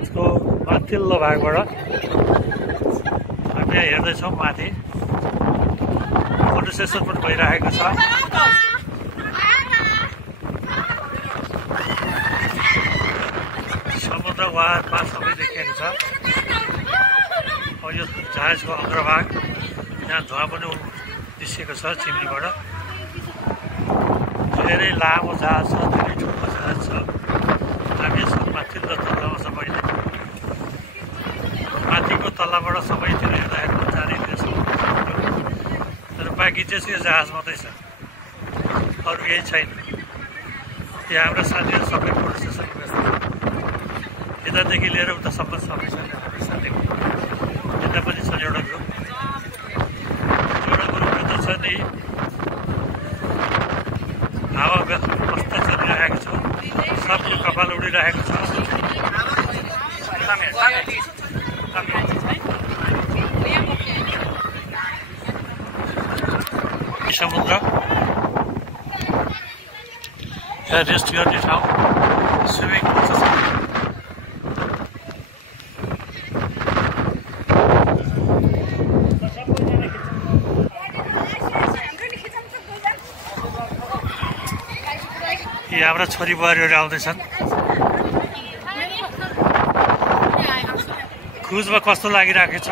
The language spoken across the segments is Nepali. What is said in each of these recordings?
जहाजको माथिल्लो भागबाट हामी यहाँ हेर्दैछौँ माथि फोटो सेसन पनि भइरहेको छ। समुद्र वारमा सबै देखिएको छ। अब यो जहाजको अग्रभाग यहाँ धुवा पनि निस्केको छ चिम्नीबाट। धेरै लामो जहाज छ, धेरै ठुलो जहाज छ। हामी यसको माथिल्लो तल्लामा छ पहिले, माथिको तल्लाबाट सबैतिर हेर्दाखेरि चारैतिर समुद्र। तर बाँकी चाहिँ यो जहाज मात्रै छ, अरू यही छैन। यहाँ हाम्रा साथीहरू सबै फोटो सेसन व्यस्त। यतादेखि लिएर उतासम्म सबै छ हाम्रो साथीहरू। यता पनि छ एउटा ग्रुप त छ नि। हावा कस्तो चलिरहेको छ, सबको कपाल उडिरहेको छ। समुद्र यहाँ रेस्ट गर्ने ठाउँ, स्विमिङ पुल छ। हाम्रा छोरी बुहारीहरू आउँदैछन्। क्रुजमा कस्तो लागिरहेको छ?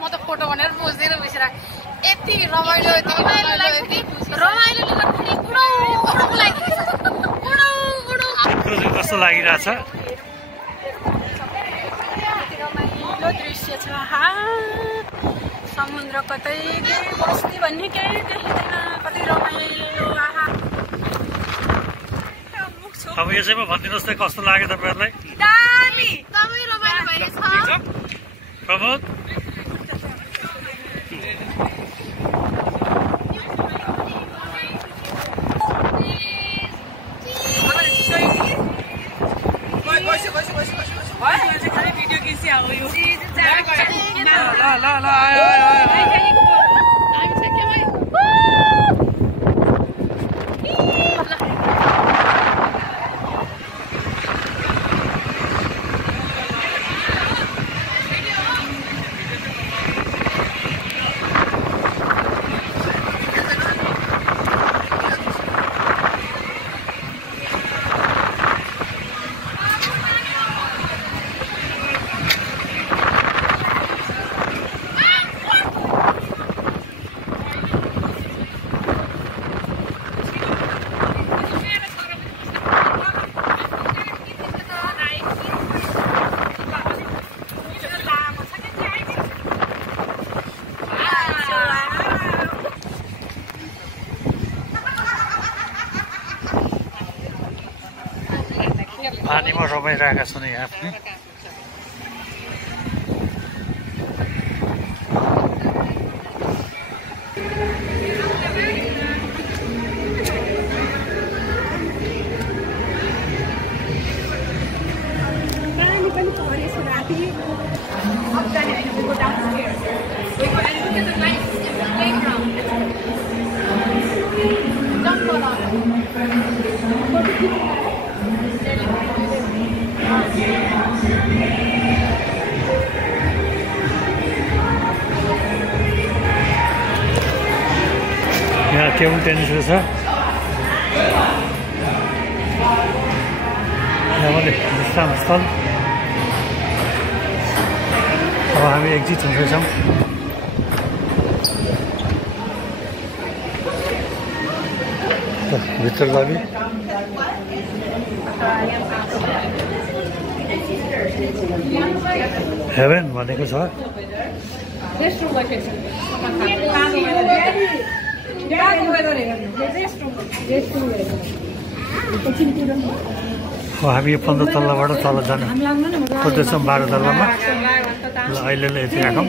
म त फोटो भनेर पोज्दै बसिरहेको। यति रमाइलो क्रुज कस्तो लागिरहेछ? रमाइलो दृश्य छ। समुद्र कतै बस्ती भन्ने केही देखिँदैन, कतै रमाइलो। अब यसैमा भनिदिनुहोस् त कस्तो लाग्यो तपाईँहरूलाई? दामी एकदमै रमाइलो भइरहेछ। प्रमोद पानीमा रमाइरहेका छन् यहाँ पनि। यहाँ टेबल टेनिस छ। यहाँ पनि विश्राम स्थल। अब हामी एक्जिट हुँदैछौँ। भित्र लबी हेभेन भनेको छ। हामी यो 15 तल्लाबाट तल जान खोज्दैछौँ 12 तल्लामा। ल अहिले यति राखौँ।